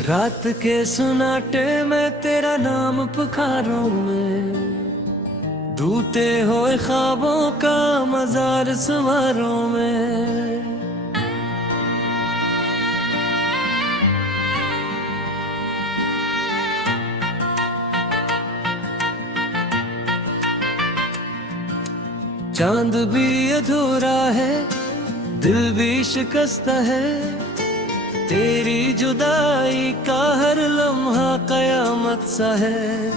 रात के सुनाटे में तेरा नाम पुकारूं मैं, डूबते हुए ख्वाबों का मजार संवारूं मैं। चांद भी अधूरा है, दिल भी शिकस्त है, तेरी जुदाई का हर लम्हा कयामत सा है।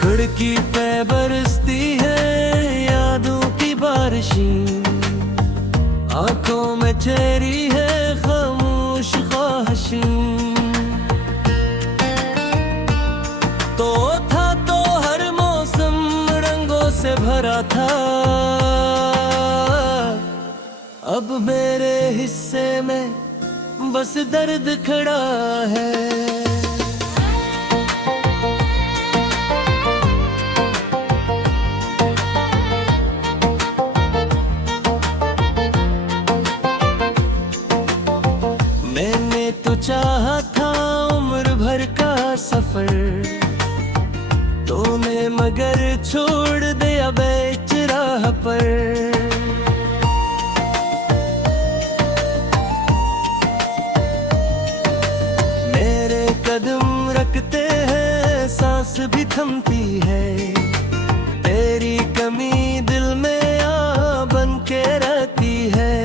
खिड़की पे बरसती है यादों की बारिशें, आंखों में ठहरी है खामोश ख्वाहिशें। तो हर मौसम रंगों से भरा था, अब मेरे हिस्से में बस दर्द खड़ा है। मैंने तो चाहा था उम्र भर का सफर, तूने मगर छोड़ दिया बीच राह पर। मेरे कदम रखते हैं सांस भी थमती है, तेरी कमी दिल में आ बन के रहती है।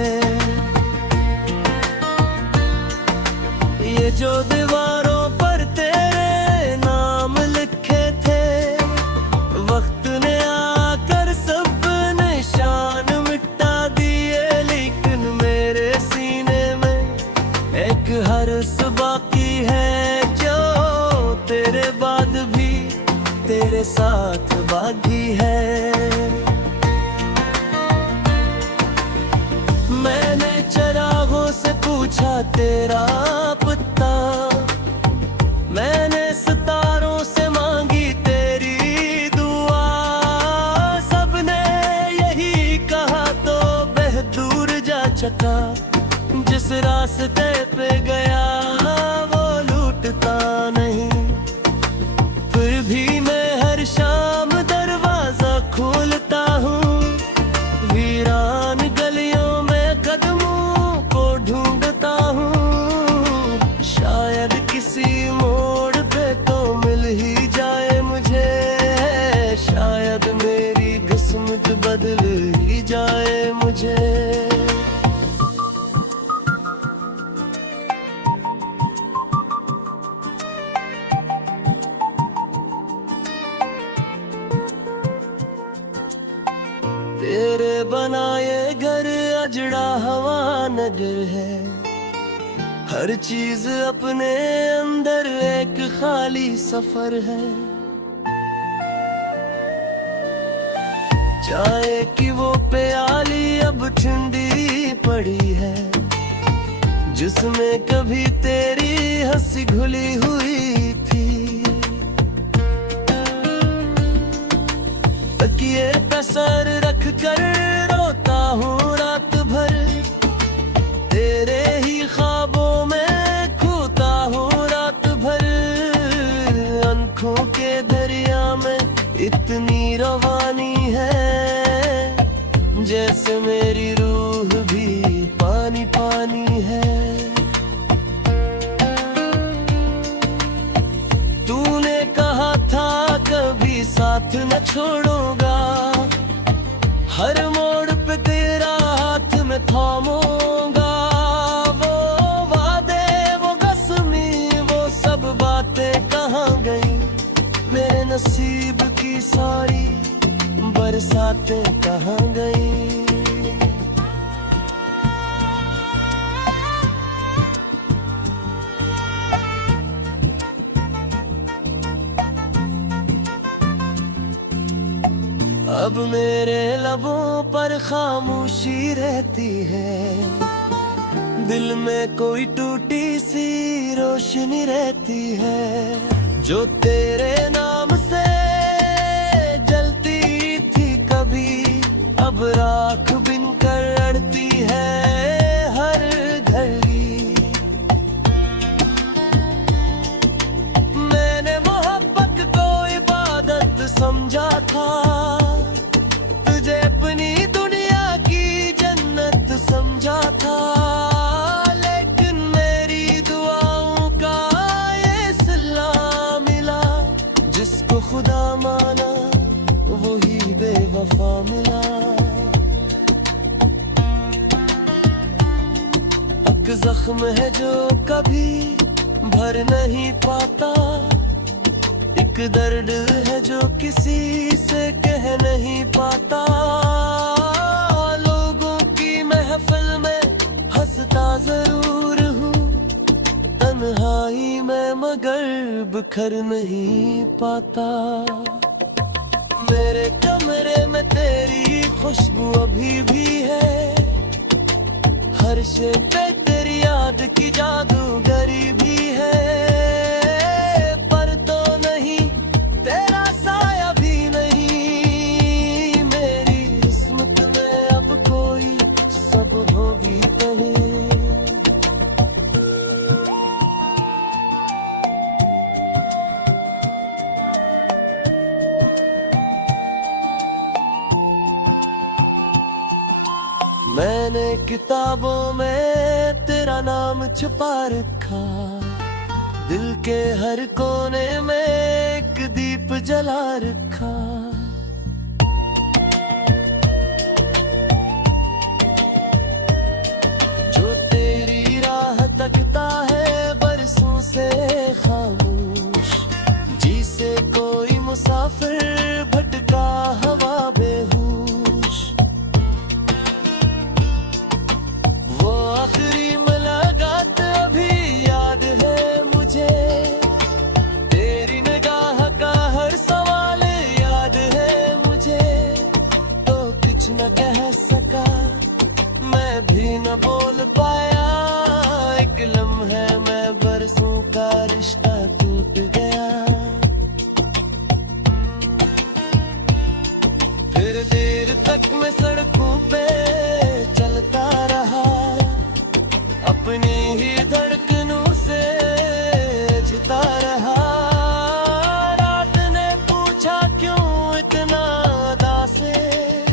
ये जो दीवारों पर तेरे नाम लिखे थे, वक्त ने आकर सब निशान मिटा दिए, लेकिन मेरे सीने में एक हर्ष बाकी है, जो तेरे बाद भी तेरे साथ बाकी है। मैंने चरागों से पूछा तेरा पता, मैंने सितारों से मांगी तेरी दुआ, सबने यही कहा तो बेहदूर जा चका। जिस रास्ते पे गया वो लूटता नहीं, फिर भी मैं हर शाम दरवाजा खोलता हूँ, वीरान गलियों में कदमों को ढूंढता हूँ। शायद किसी मोड़ पे तो मिल ही जाए मुझे, शायद मेरी किस्मत बदल ही जाए मुझे। तेरे बनाए घर अजड़ा हवा नगर है, हर चीज अपने अंदर एक खाली सफर है। चाय की वो प्याली अब ठंडी पड़ी है, जिसमें कभी तेरी हंसी घुली हुई थी। तकिए पे सर रख कर रोता हूँ रात भर, तेरे ही ख्वाबों में खोता हूँ रात भर। आंखों के दरिया में इतनी रवानी है, जैसे मेरी रूह भी पानी पानी है। तूने कहा था कभी साथ न छोड़ूंगा, हर मोड़ पे तेरा हाथ में थामूंगा। वो वादे वो कसमी वो सब बातें कहाँ गई, मेरे नसीब की सारी बरसातें कहाँ गई। अब मेरे लबों पर खामोशी रहती है, दिल में कोई टूटी सी रोशनी रहती है, जो तेरे नाम से अब राख बिन कर अड़ती है हर घड़ी। मैंने मोहब्बत को इबादत समझा था, तुझे अपनी दुनिया की जन्नत समझा था, लेकिन मेरी दुआओं का ये सिला मिला। जिसको खुदा माना वही बेवफा मिला। एक जख्म है जो कभी भर नहीं पाता, एक दर्द है जो किसी से कह नहीं पाता। लोगों की महफिल में हंसता जरूर हूँ, तन्हाई में मगर बिखर नहीं पाता। मेरे कमरे में तेरी खुशबू अभी भी है, हर शे पे तेरी याद की जादूगरी भी है। पर तो नहीं तेरा साया भी नहीं, मेरी किस्मत में अब कोई सब होगी कहीं। मैंने किताबों में तेरा नाम छुपा रखा, दिल के हर कोने में एक दीप जला रखा। जो तेरी राह तकता है बरसों से खामोश, जिसे कोई मुसाफिर भटका हवा बेहोश। वो आखिरी मुलाकात अभी याद है मुझे, तेरी निगाह का हर सवाल याद है मुझे। तो कुछ न कह सका, मैं भी न बोल पाया, एक लम्हे में बरसों का रिश्ता टूट गया। फिर देर तक मैं सड़कों पे चलता रहा, अपनी ही धड़कनों से जीता रहा। रात ने पूछा क्यों इतना उदास है,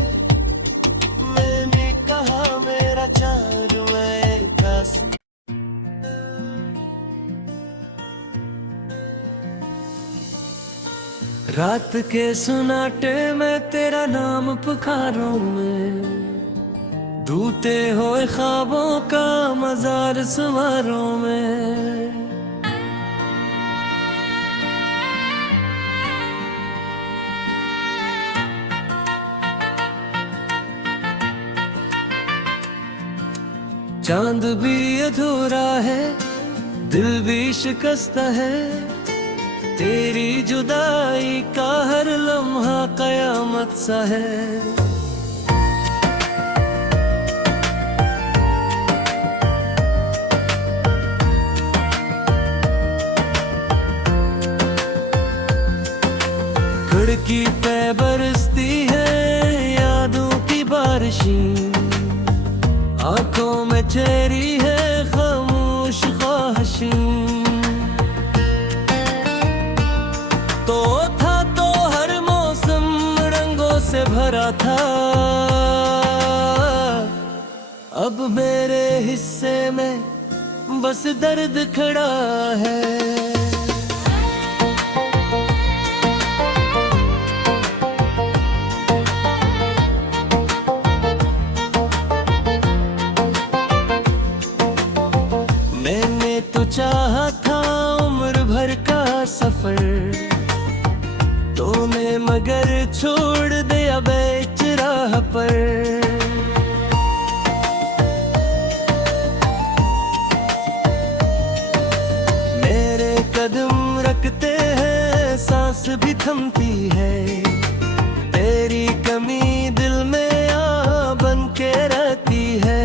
मैंने कहा मेरा चाँद मैं कास। रात के सुनाटे में तेरा नाम पुकारूं मैं, टूटे हुए ख्वाबों का मजार संवारों में। चांद भी अधूरा है, दिल भी शिकस्त है, तेरी जुदाई का हर लम्हा कयामत सा है। खिड़की पे बरसती है यादों की बारिशें, आंखों में चेहरी है खामोश ख्वाहिशें। तो था तो हर मौसम रंगों से भरा था, अब मेरे हिस्से में बस दर्द खड़ा है। मैंने तो चाहा था उम्र भर का सफर, तूने मगर छोड़ दिया बीच राह पर। मेरे कदम रखते हैं सांस भी थमती है, तेरी कमी दिल में आ बन के रहती है।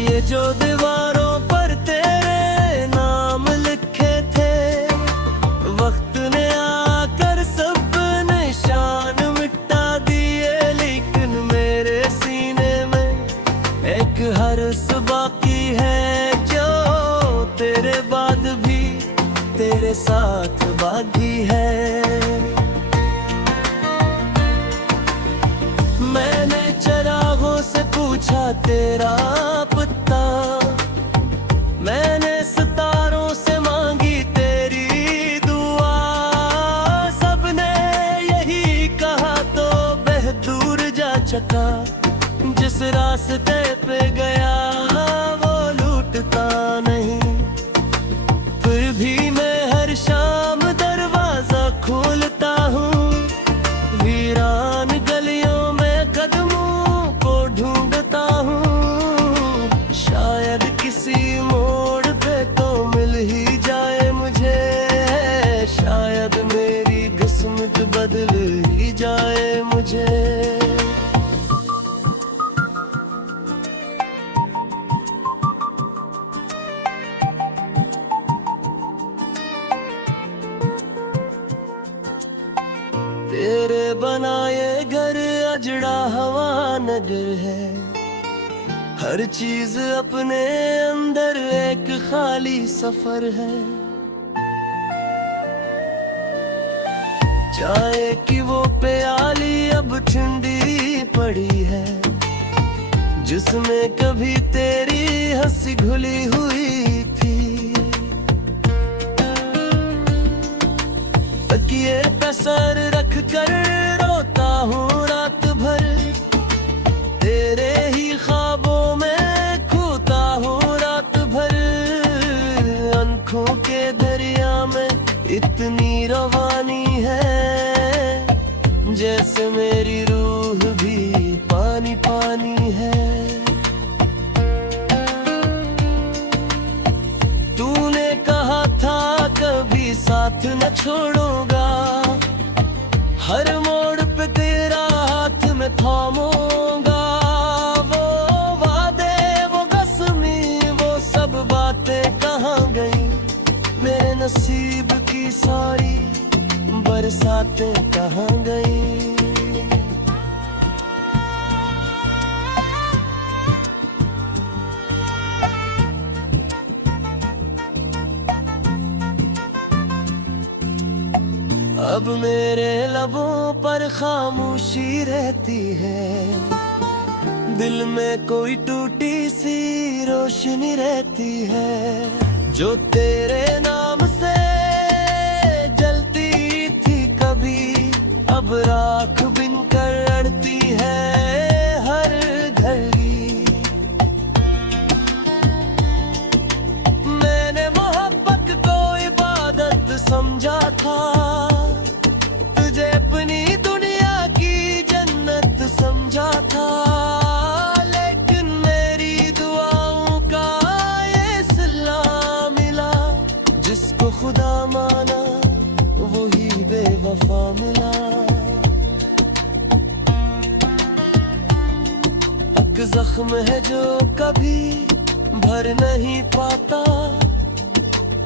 ये जो दीवारों पर तेरे नाम लिखे थे, वक्त ने आकर सब निशान हर्ष बाकी है जो तेरे बाद भी तेरे साथ बाकी है। मैंने चरागों से पूछा तेरा पता, मैंने सितारों से मांगी तेरी दुआ, सबने यही कहा तो बेहतूर जा चका। जिस रास्ते पे गया वो लूटता नहीं, फिर भी मैं हर शाम दरवाजा खोलता हूँ। वीरान गलियों में कदमों को ढूंढता हूँ, शायद किसी मोड़ पे तो मिल ही जाए मुझे, शायद मेरी किस्मत बदल ही जाए मुझे। तेरे बनाए घर अजड़ा हवा नगर है, हर चीज अपने अंदर एक खाली सफर है। चाय की वो प्याली अब ठंडी पड़ी है, जिसमें कभी तेरी हंसी घुली हुई थी। तकिए पे सर रख कर रोता हूँ रात भर, तेरे ही ख्वाबों में खोता हूँ रात भर। आंखों के दरिया में इतनी रवानी है, जैसे मेरी रूह भी पानी पानी है। तूने कहा था कभी साथ न छोड़ूंगा, हर मोड़ पे तेरा हाथ में थामूंगा। वो वादे वो कसमी वो सब बातें कहाँ गई, मेरे नसीब की सारी बरसातें कहाँ गई। अब मेरे लबों पर खामोशी रहती है, दिल में कोई टूटी सी रोशनी रहती है, जो तेरे नाम से जलती थी कभी, अब राख बिन कर अड़ती है हर घड़ी। मैंने मोहब्बत को इबादत समझा था, तुझे अपनी दुनिया की जन्नत समझा था, लेकिन मेरी दुआओं का ये सिला मिला, जिसको खुदा माना वही बेवफा मिला। एक जख्म है जो कभी भर नहीं पाता,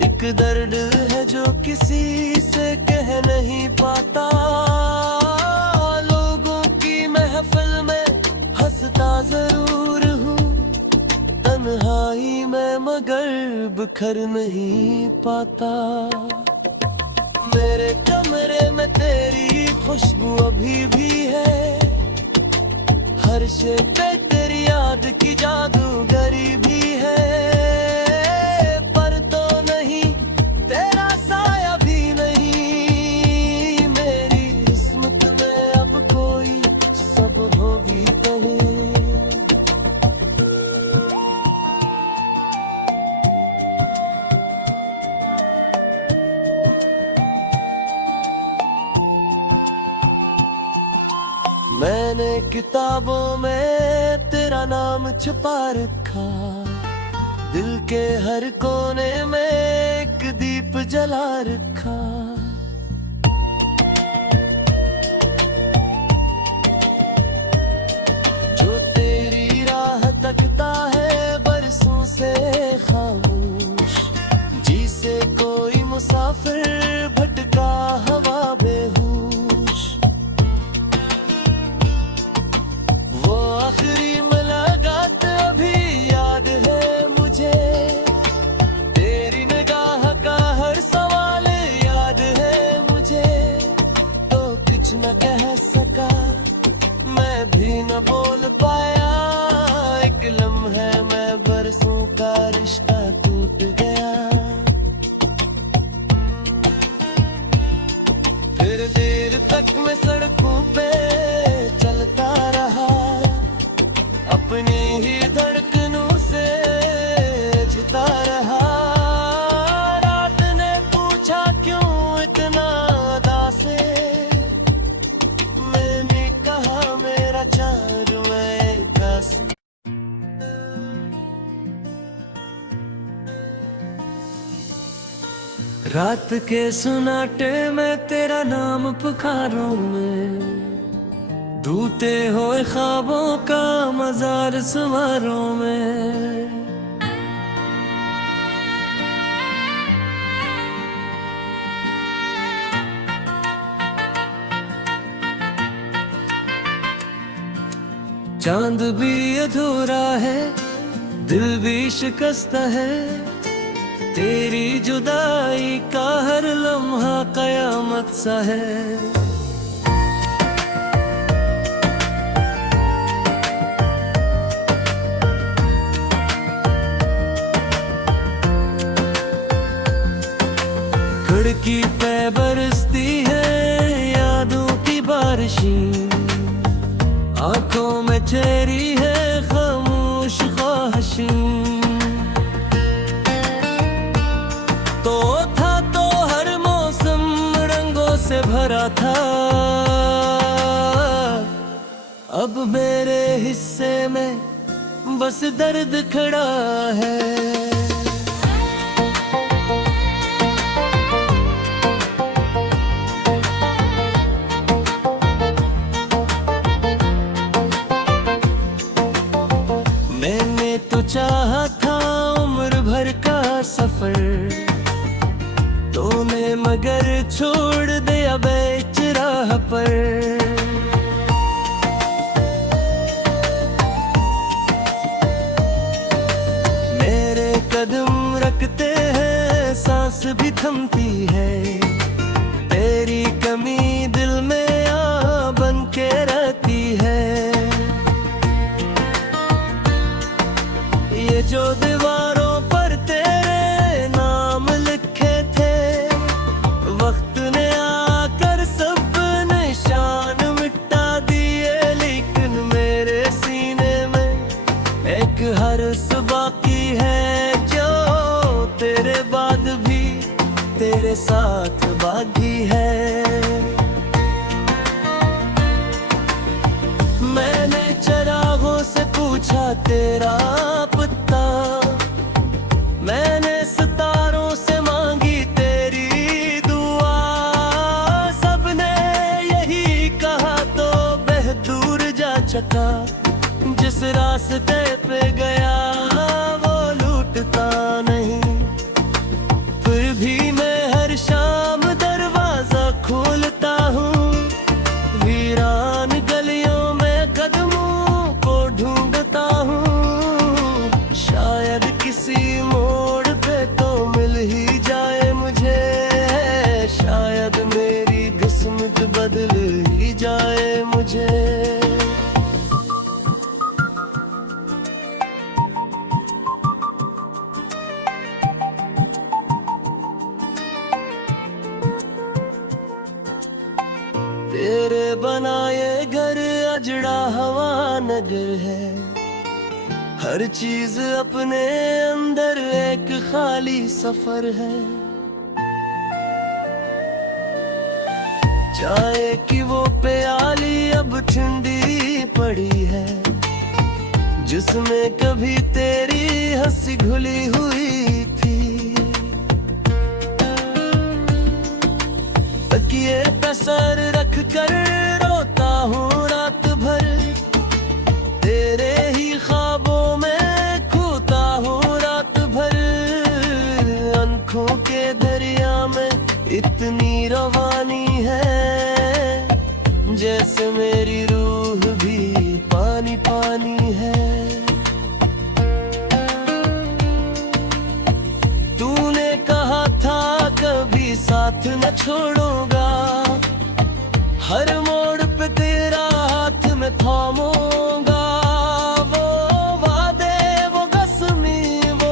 एक दर्द है जो किसी से कह नहीं पाता। लोगों की महफिल में हंसता जरूर हूँ, तन्हाई में मगर बिखर नहीं पाता। मेरे कमरे में तेरी खुशबू अभी भी है, हर शे पे तेरी याद की जादूगरी भी है, पर तो नहीं तेरा साया भी नहीं, मेरी किस्मत में अब कोई सब होगी कहीं। मैंने किताबों में तेरा नाम छुपा रखा, दिल के हर कोने में एक दीप जला रखा। जो तेरी राह तकता है बरसों से खामोश, जिसे कोई मुसाफिर भटका हवा बेहोश, वो आखिरी मुलाकात अभी का रिश्ता टूट गया। फिर देर तक मैं सड़कों पे चलता रहा, अपनी ही धड़कनों से जीता रहा। रात ने पूछा क्यों इतना उदास है, मैंने कहा मेरा चाँद मैं कास। रात के सुनाटे में तेरा नाम पुकारूं मैं, टूटे हुए ख्वाबों का मजार संवारूं मैं। चांद भी अधूरा है, दिल भी शिकस्त है, तेरी जुदाई का हर लम्हा कयामत सा है। खिड़की पे बरसती है यादों की बारिशें, आंखों में चेहरी है खामोश ख्वाहिशें। तो हर मौसम रंगों से भरा था, अब मेरे हिस्से में बस दर्द खड़ा है। मैंने तो चाहा था उम्र भर का सफर, तूने मगर छोड़ दिया बीच राह पर। मेरे कदम रखते हैं सांस भी थमती है, तेरी कमी दिल में आ बन के रहती है। ये जो दीवारों पर तेरे नाम लिखे थे, वक्त ने आकर सब निशान मिटा दिए, लेकिन मेरे सीने में एक हर्ष बाकी है, जो तेरे बाद भी तेरे साथ बाकी है। मैंने चरागों से पूछा तेरा पता, मैंने सितारों से मांगी तेरी दुआ, सबने यही कहा तो बेहदूर जा चका। जिस रास्ते पे गया वो लूटता नहीं, फिर भी मैं हर शाम दरवाजा खोलता हूँ। वीरान गलियों में कदमों को ढूंढता हूँ, शायद किसी मोड़ पे तो मिल ही जाए मुझे, शायद मेरी किस्मत बदल ही जाए मुझे। तेरे बनाए घर अजड़ा हवा नगर है, हर चीज अपने अंदर एक खाली सफर है। चाय की वो प्याली अब ठंडी पड़ी है, जिसमें कभी तेरी हंसी घुली हुई थी। तकिए पे सर रख कर रोता हूँ रात भर, तेरे ही ख्वाबों में खोता हूँ रात भर। आंखों के दरिया में इतनी रवानी है, जैसे मेरी रूह भी पानी पानी है। तूने कहा था कभी साथ न छोड़ूंगा, हर मोड़ पे तेरा हाथ में थामूंगा। वो वादे वो कसमी वो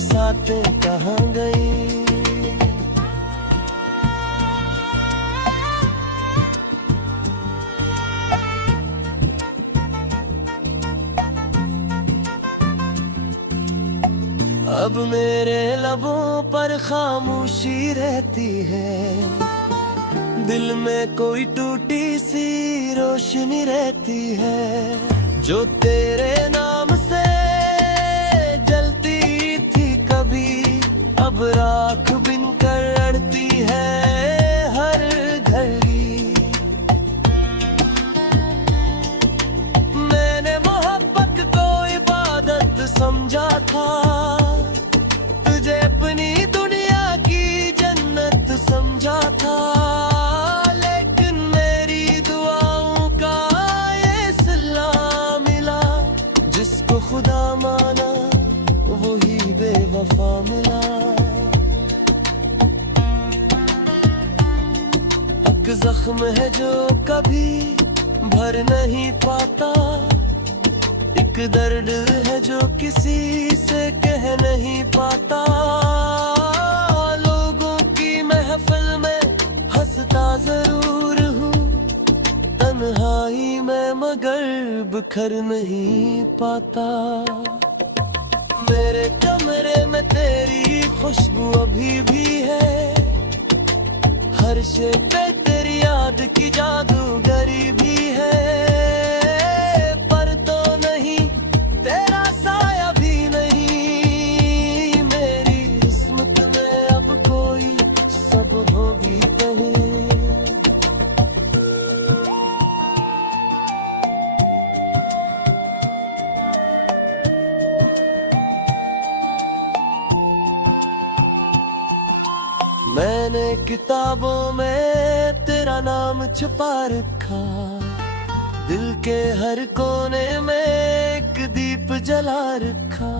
बरसातें कहाँ गई। अब मेरे लबों पर खामोशी रहती है, दिल में कोई टूटी सी रोशनी रहती है, जो तेरे नाम से जलती थी कभी, अब राख बिन कर अड़ती है हर घड़ी। मैंने मोहब्बत को इबादत समझा था, तुझे अपनी दुनिया की जन्नत समझा था, लेकिन मेरी दुआओं का ये सिला मिला, जिसको खुदा माना वही बेवफा मिला। एक जख्म है जो कभी भर नहीं पाता, एक दर्द है जो किसी से कह नहीं पाता। लोगों की महफिल में हंसता जरूर हूँ, तन्हाई में मगर बिखर नहीं पाता। मेरे कमरे में तेरी खुशबू अभी भी है, हर शे पे तेरी याद की जादूगरी भी है, पर तो नहीं तेरा साया भी नहीं, मेरी किस्मत में अब कोई सब होगी कहीं। मैंने किताबों में तेरा नाम छुपा रखा, दिल के हर कोने में एक दीप जला रखा।